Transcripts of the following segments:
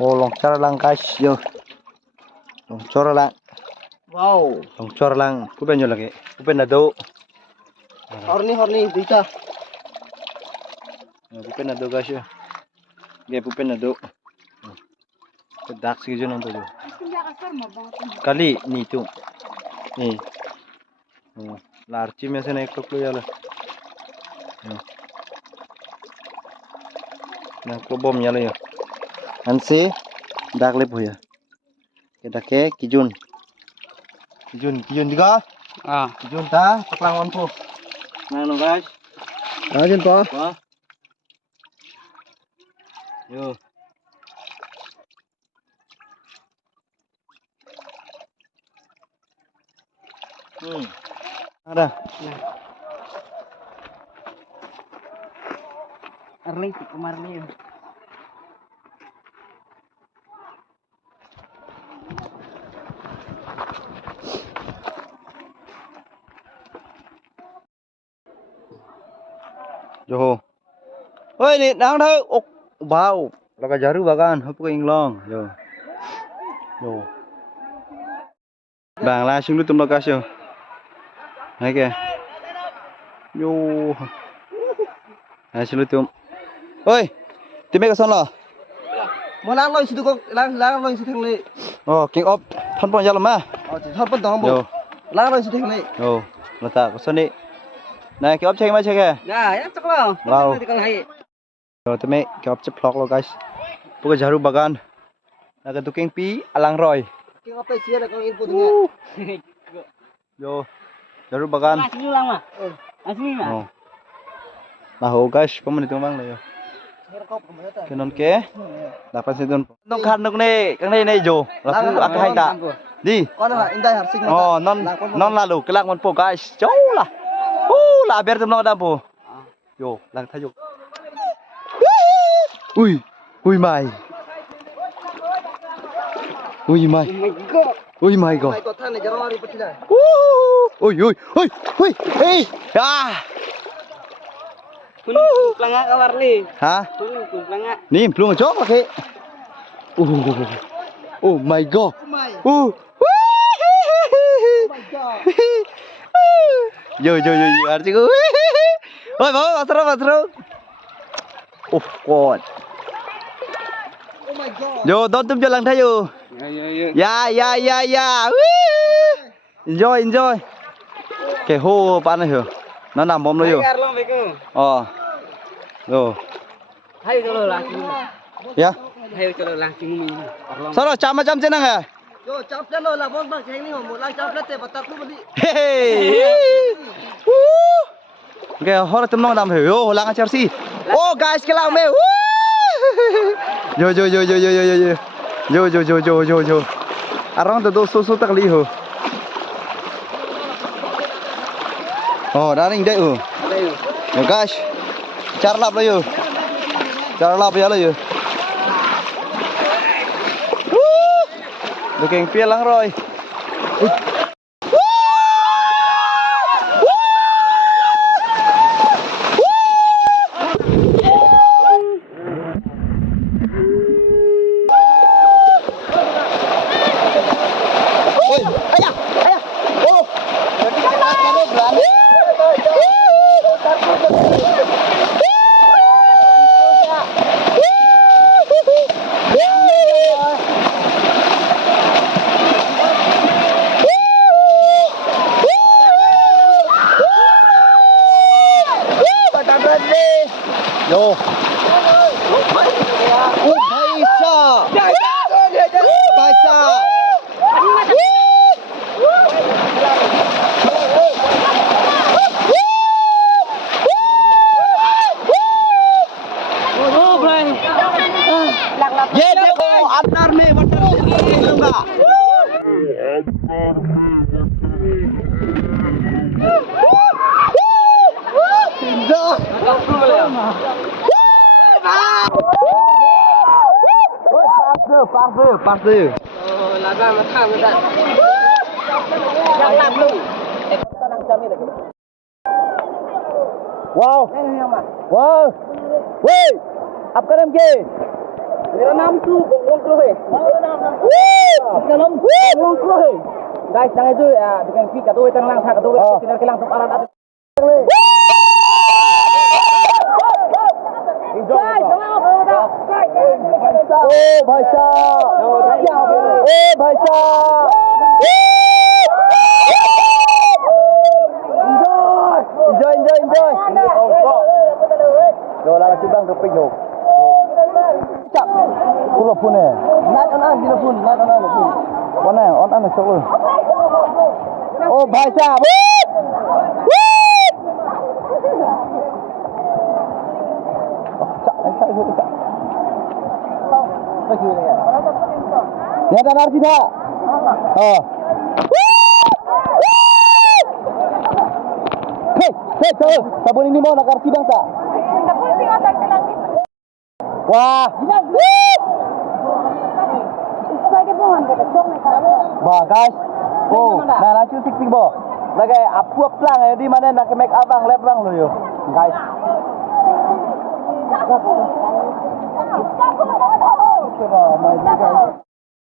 Oh, longcar lang guys, yo. Longcar lang. Wow. Longcar lang. Pupen nyo lagi. Pupen na do. Horny, dita. Pupen na do guys yo. Okay, pupen na do. Kedak sige jo nang to. Kali ni tu. Ni. Larchi में से ना एक टोकलो याला. Nang klobom yala yo. Anse dak lep hoya. Kedake kijun. Kijun juga. Kijun ta paklangon po. Nah no guys. Ajin pa. Wah. Yo. Ada. Arling kumar ni. Yo. Oi ni dang thơ. Wow. Laka jaru bagan hop ko inglong. Yo. Yo. Bang la sing lu tum lokas yo. Hai kìa. Yo. Hai sing lu tum. Oi. Tìm cái son lo. Mo lang loy situ ko lang loy situ thang ni. Oh, king op. Thon pon jalam ma. Oh, thon pon tong Yo. mo. Lang loy situ thang ni. Yo. Lata ko son ni. Này cái ốp chơi mà chơi kìa. Ya, ya cak lo. Wow. Tikal hai. Rồi tụi mày cái ốp chụp vlog lo guys. Bukan jaru bagan. Naga tukeng pi alang roy. Ki apa sia da kang info dengar. Yo. Jaru bagan. Asli lang ma. Asli ma. Oh. Nah, oh guys, paman itu bang lah yo. Kenon ke? Dapat sih tuh. Nong kan nong nih, kang nih jo. Lalu aku hai tak. Di. Kon ha indai har sing. Oh, non lalu kelak mon po guys. Jauh lah. Lah biar tem ada po. Yo, lang tayo. Ui, ui mai. Ui mai. Ui mai go. Mai ko than ni jaro ri patila. Ui. Hey. Ah. Kun planga kawar li. Hah? Kun planga. Ni belum ngejok lagi. Oh my god. Oh my god. Yo, artigo. Oi, vamos, otro. Oh god. Oh my god. Yo, don tum jalan tayo. Ya. Enjoy. Cái hồ bạn này hả? Nó nằm bom nó yo. Ờ. Yo. Hayo chalo lang. Ya. Hayo chalo lang sing mi. Sao rồi chăm trên năng à? Yo chap chalo la bon bang cheng ni mo lang chap late batak lu bali. Cái họ tụm nó nằm hiểu lang Chelsea. Oh guys cái làm mê. Yo. Arang tu so tak li ho. Oh, daring deh Yo guys. Cara lap lah yo. Cara lap ya lah yo. Looking pia lang rồi. Yo. Baisa. Ye देखो अंदर में वाटर लंबा. Pas. Oh, laga mathang da. Yang lap lu. Tanang jami lagi. Wow. Wow. Woi, apa kalian ke? मेरा नाम तू Bong Kro है इसका नाम Bong Kro है guys jangan itu ya dengan pi katu itu lang katu tidak kelang tu parah ada ओ भाई साहब ओ भाई साहब enjoy yo lah cibang ke pejok cap pulau pun naik anak bila pun mana on anak sok lu oh भाई साहब ya kan arti dah oh hei sabun ini mau nak arti bang tak wah bah guys oh nah lanjut tik bo lagi apu aplang ya di mana nak make abang lep bang lo yo guys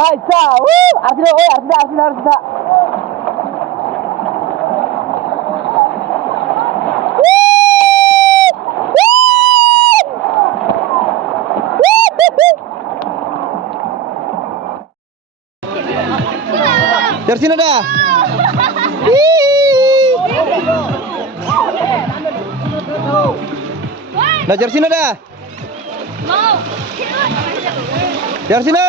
Aisyah, Arsida. Dari sini dah. Dah dari sini dah. Mau. Dari sini.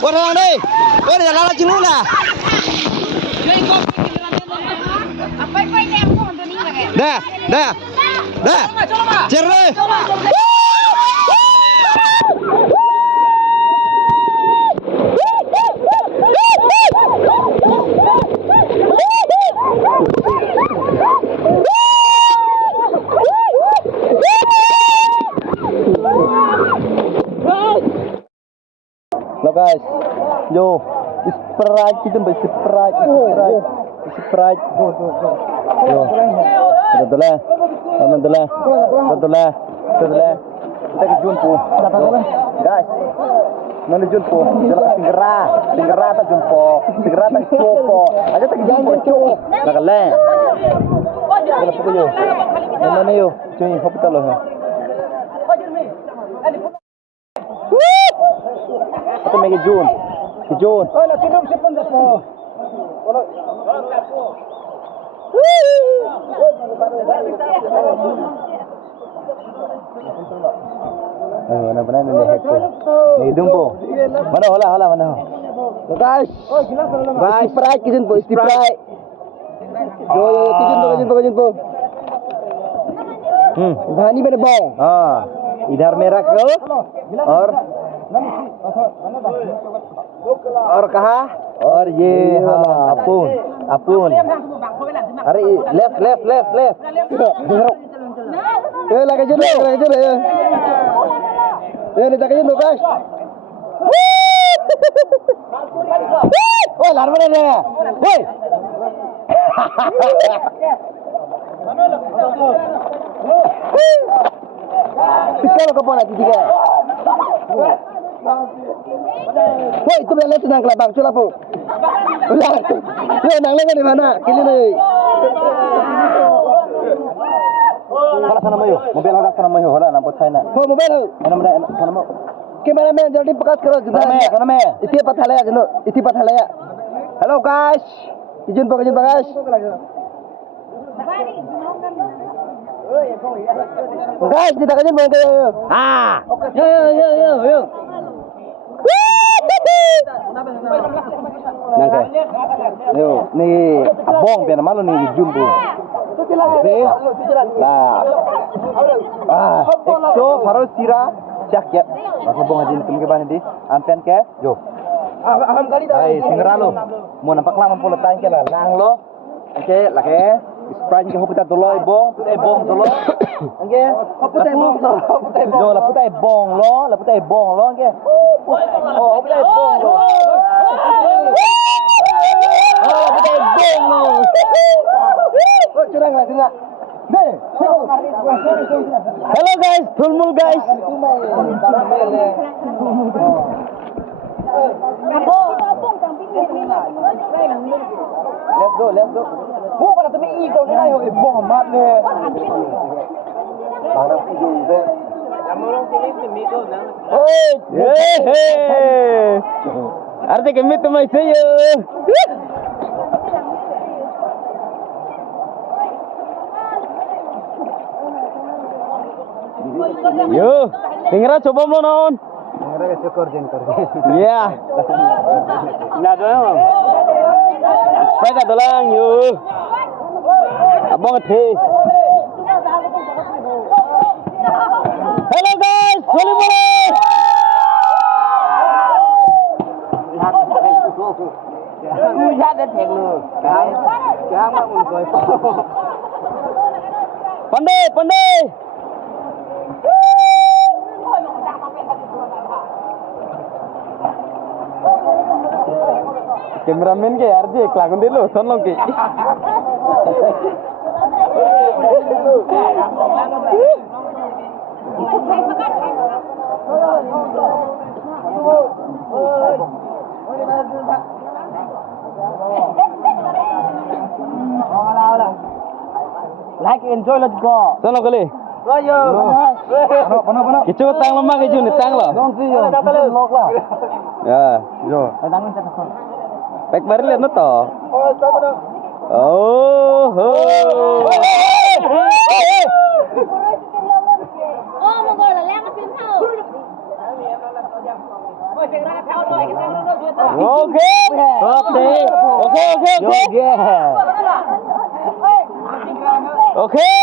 Orang ni, orang dah lala cinggu dah. Dah. Cerah. Lo guys, yo, Sprite kita Sprite. Yo, betul lah. Kita ke jumpa, guys. Mana jumpa? Jalan Singgera tak jumpa. Singgera tak jumpa. Aja tak jumpa cuk. Nak leh. Kalau pergi yo. Mana yo? Cuy, hospital lo. Atau mega Jun. Oh, nak tidur siapa dah po? Benar-benar ni hack tu. Ni hidung po. Mana hola mana. Guys. Sprite kijun po, Sprite. Yo, kijun po. Bani bana bong. हाँ, इधर में रख और कहा और ये हाँ अपुन अरे लेफ्ट ये लगे जो ये लगे जो guys ओए लार बने रे ओए पिक्चर को बोला दीदी का woi itu bela senang kelabang cula po ulah woi nang lagi di mana kili ni kalau sana mayo mobil hodak sana mayo hodak nampak saya nak oh mobil mana sana mau kamera man jaldi pakat karo sana me iti pathalaya jeno iti pathalaya hello guys izin guys guys kita kajin mau ke yo Nangke. Ni abong biar malu ni jumbo. Okey. Lah. Ekso harus sira siap. Aku bong ajin tum ke bani di. Anten ke? Jo. Aham kali dah. Hai, Singgera lo. Mau nampak lang pun letak ke lah. Lang lo. Okey, lake. Sprite ke hoputa dolo bong dolo. Angge. Hoputa bong dolo. Yo la puta bong lo angge. Oh, hoputa bong lo. Oh, hoputa bong lo. Oh, curang. Hello guys, Thulmul guys. Let's go. Bukan pada temi itu ni ayo bom mat ni. Arti kami tu masih yo. Yo, tinggal coba mau non. Tinggal syukur jentor. Iya. Nak dong. Baca dolang yo. Abang thi. Hello guys, boleh boleh. Lihat deh lu. Jangan mau ngoi. Pandai. Cameraman ke यार जी क्लागुन दिलो सुन लो की like enjoy let's go सुन लो कली किचु tang lama kicu ni tang lo ya yo baik baru lihat to oh mà gọi là lem phim thâu. Okay.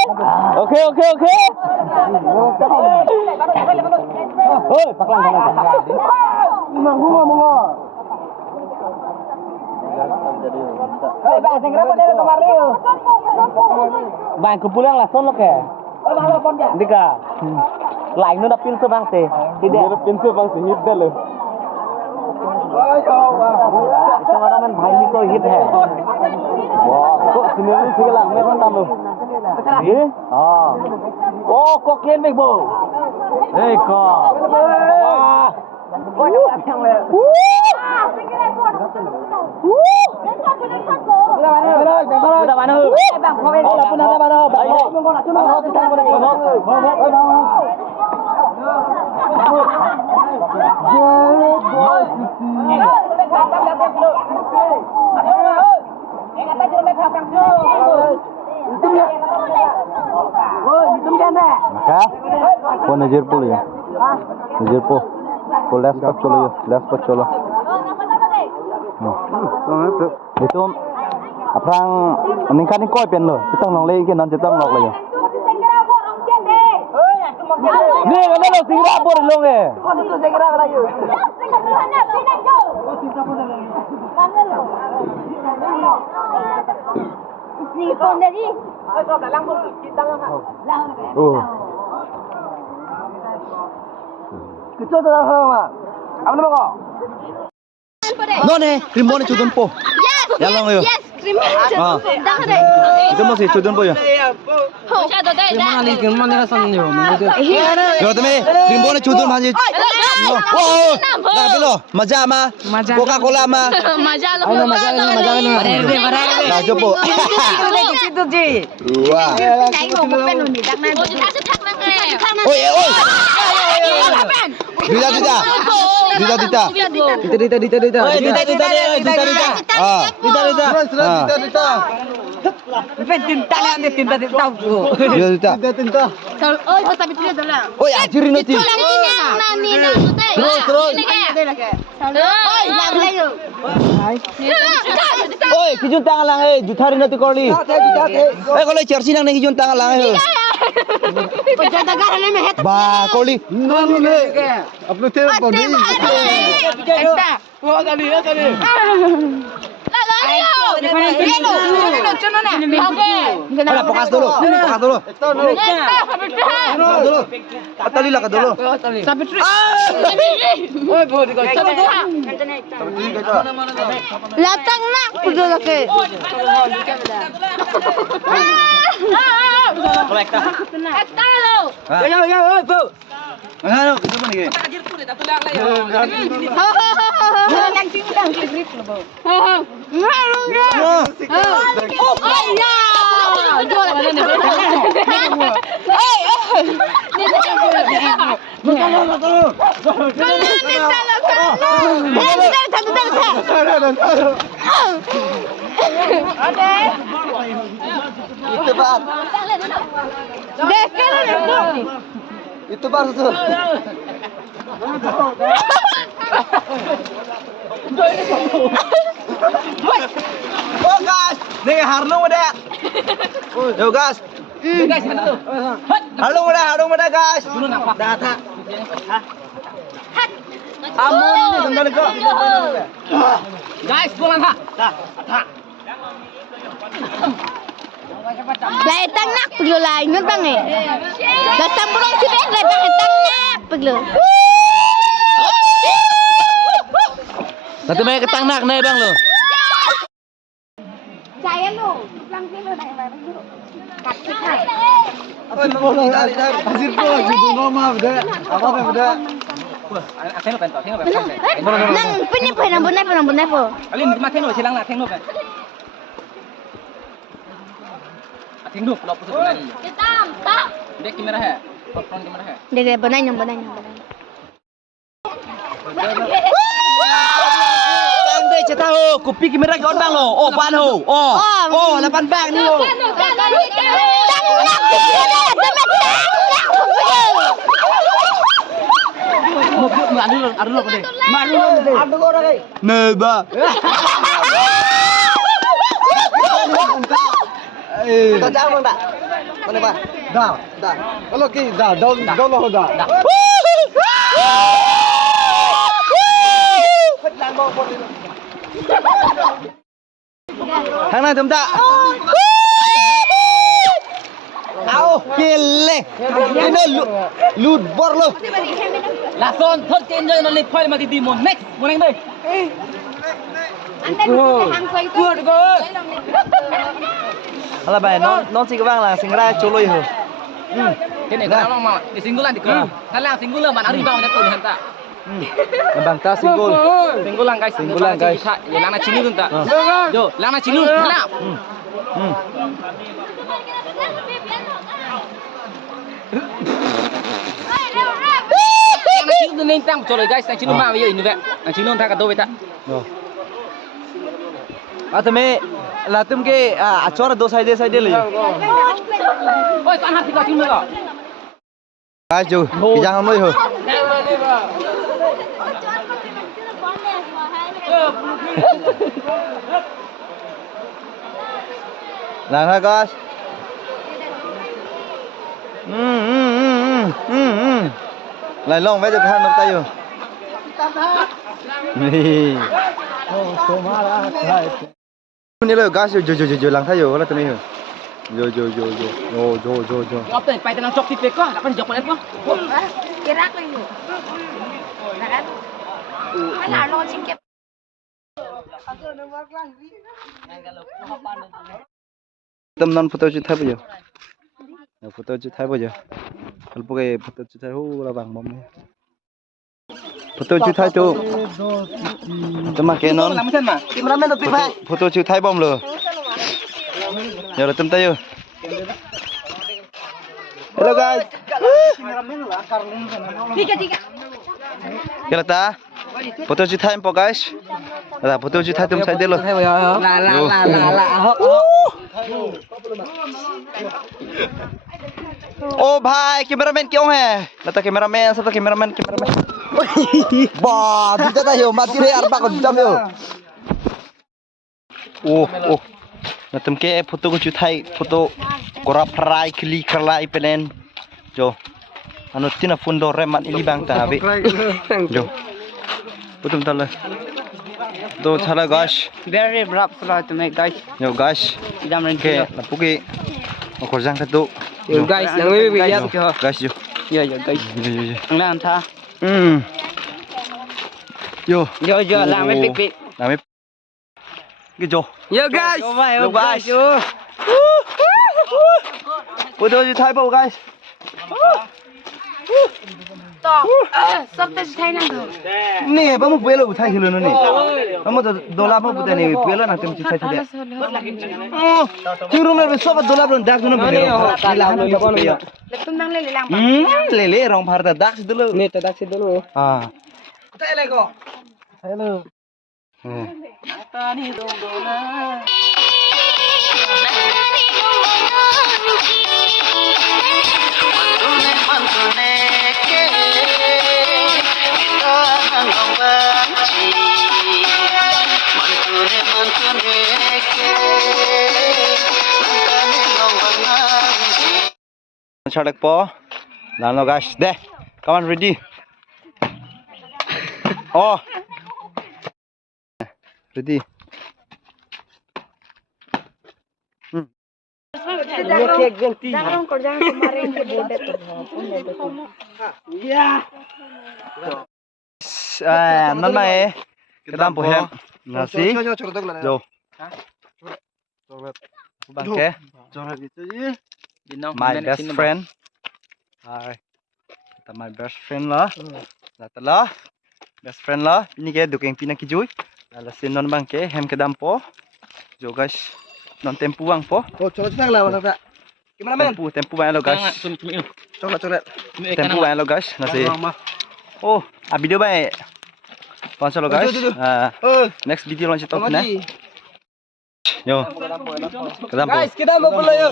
Oi, paklang sana. Mungo. Hei, bang, segera pada kemari. Bang, kepulang lah son lo ke. Dika. Lain nu dapin se bang se. Tidak dapin se bang se hit deh lo. Cameraman भाई भी को हिट है वाह को सिनेमा से लग में बंदा लो ये हां ओ कोकेन में बो ए को वाह ओए yang le Udah mana? Bang, mana? Maka, kau najer pul ya, najer pul, kau les pak colo. Itu, apang, meningkat ni kau pen lo, kita ngong lagi kan, nanti kita ngok lagi. Ni kan lo Singapura lo nge. Kecil tu dah sama. Apa nama kau? None, krimbon chudun po. Ya long yo. Yes, krimbon chudun. Dah deh. Itu masih chudun po ya. Ho, siapa deh? Krimbon ni rasanya yo. Yo teme, krimbon chudun masih. Oh, dah bilo. Maja ma. Coca-Cola ma. Maja lo. Dah jumpo. Itu ji. Wah. Saya mau bukan nih, jangan. Oh, kita sepak mana? Oi. Dita. Oh, tapi tidak adalah. Oi, ajarin nanti. Terus. Oi, kijun tangan lang jutarin nanti kali. Kalau cersi nang kijun tangan lang Ba, koli. अपने तेरे body Lalu. Ada fokus dulu. Fokus dulu. Dulu. Tali lah dulu. Latang nak pergi lagi. Itu bar. Itu bar tuh. Oh gas, nih harlung udah. Yo gas. Harlung udah gas. Data. Amun nih tentang kau. Guys, pulang ha. Latang nak pergi lagi ngut bang eh. Datang pulang sini latang nak pergi. Nanti main ketang nak nih bang lo. Saya lo, pulang sini dah yang lain dulu. Kasih kai. Hasil pulang gitu normal udah. Apa udah? Nang punya apa? Nang bunai apa? Alin makan lo, silang nak tengok kan. Tengok lo pusat bunai. Kita tak. Dek kamera hai. Front kamera hai. Dia bunai. Dek cerita ho, kopi kamera kau bang lo. Oh, ban ho. Oh, 8 bang ni lo. Ada lo deh. Ada orang deh. Neba. Kita jangan tak. Mana pak? Dah. Kalau ki dah, dah dah. Thằng này tụm tạ. Ao kille. Ini lút bor lo. Lason thot change nó lịch phơi mà đi một next. Muốn anh đây. Good. Là bài non xin các bạn là sinh ra chỗ lôi hử. Cái này có mà để single thì có.ถ้าล่าง single mà nó đi vào nó tụi hắn ta. Bang ta single. Single lang guys. Ya lang na chini dun ta. Yo, lang na chini. Hala. Lang na chini dun nên tang cho rồi guys, lang chini mà bây giờ như vậy. Lang chini dun ta cả đôi vậy ta. तुम्हें là तुम के अचौर दो साइड ले Ôi, con hạt thì có chini rồi. ai chú cái giang mới hử làm thôi con lại lông với được hai nắm tay rồiนี่เลยก๊าซอยู่หลังท้ายอยู่แล้วตัวนี้อยู่โย Apa yang pahit nang chok tipik ko? Akan jok palit mo? Kirak lang yun. Nakan? Wala, lo singkip. tâm non photo chụp thay bây giờ photo chụp thay bây giờ kalau pakai photo chụp thay là vàng mom này photo chụp thay tu tâm cái non photo chụp thay bom lừa giờ là tâm tay chưa hello guys Tiga. Kira ta photo chụp thay po guys là photo chụp thay tâm sai đây luôn ओ भाई कैमरामैन क्यों है लता कैमरामैन सब कैमरामैन वाह दिखता था यो mati re arba ko jam yo oh na tum ke photo ko chuthai photo kora fry kli kharlai penen jo anu tina fundo remat ili bang ta be jo putum tala Do chala guys. Very rough floor to make guys. Yo guys. Jam rin Okay, kayo. napuki. Korjang katu. Yo guys, lang may bigyan ko. Guys yo. Yo guys. Yo. Ang lang tha. Yo. Yo lang may pik. Nami. Cái Yo guys. Yo guys. Ôi tôi thay bộ guys. Sắp tới thay năng rồi. Nè, bấm một bữa là thay hiểu nè. Bấm một đô la bấm một này bữa là nào tìm thay thay. Chứ rồi là số đô la rồi đắt nó bữa. Lepas nang lele lang. Lele rong Bharata đắt dulu. Ni tak dak dulu. Ah. Tay lagi ko. Hello. Sadak po. Lalo guys. Deh. Come on ready. Oh. Ready. Jangan kau jangan kemarin ke bodet tu. Nan mai. Kedam po hem. Nasi. Jo. Bangke. My best friend. Hi. Kita my best friend lah. Latala. Best friend lah. Ini ke dukeng pinang kijui. Lala sin non bangke hem kedam po. Jo guys. Non tempu bang po. Oh, coba kita lah mana tak? Gimana men? Tempu bang lo guys. Coba. Tempu bang lo guys. Nasi. Oh, a video bang. Sponsor lo guys. Next video launch top na. Yo. Kedam po. Guys, kita mau pula yo.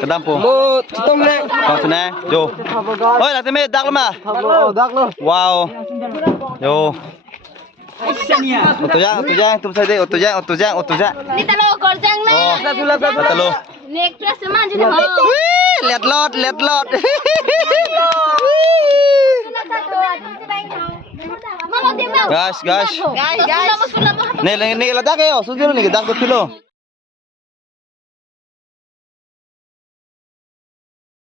Kedam po. Mo, tong le. Kau sana. Jo. Oi, nanti me dak lama. Dak lo. Wow. Yo. Otujang, tum saja otujang. Ni talo kau jangan na. Talo. Next class man jadi ho. Let lot. Guys. Guys. Nih, ladak yo. Sudah nih dak tu lo.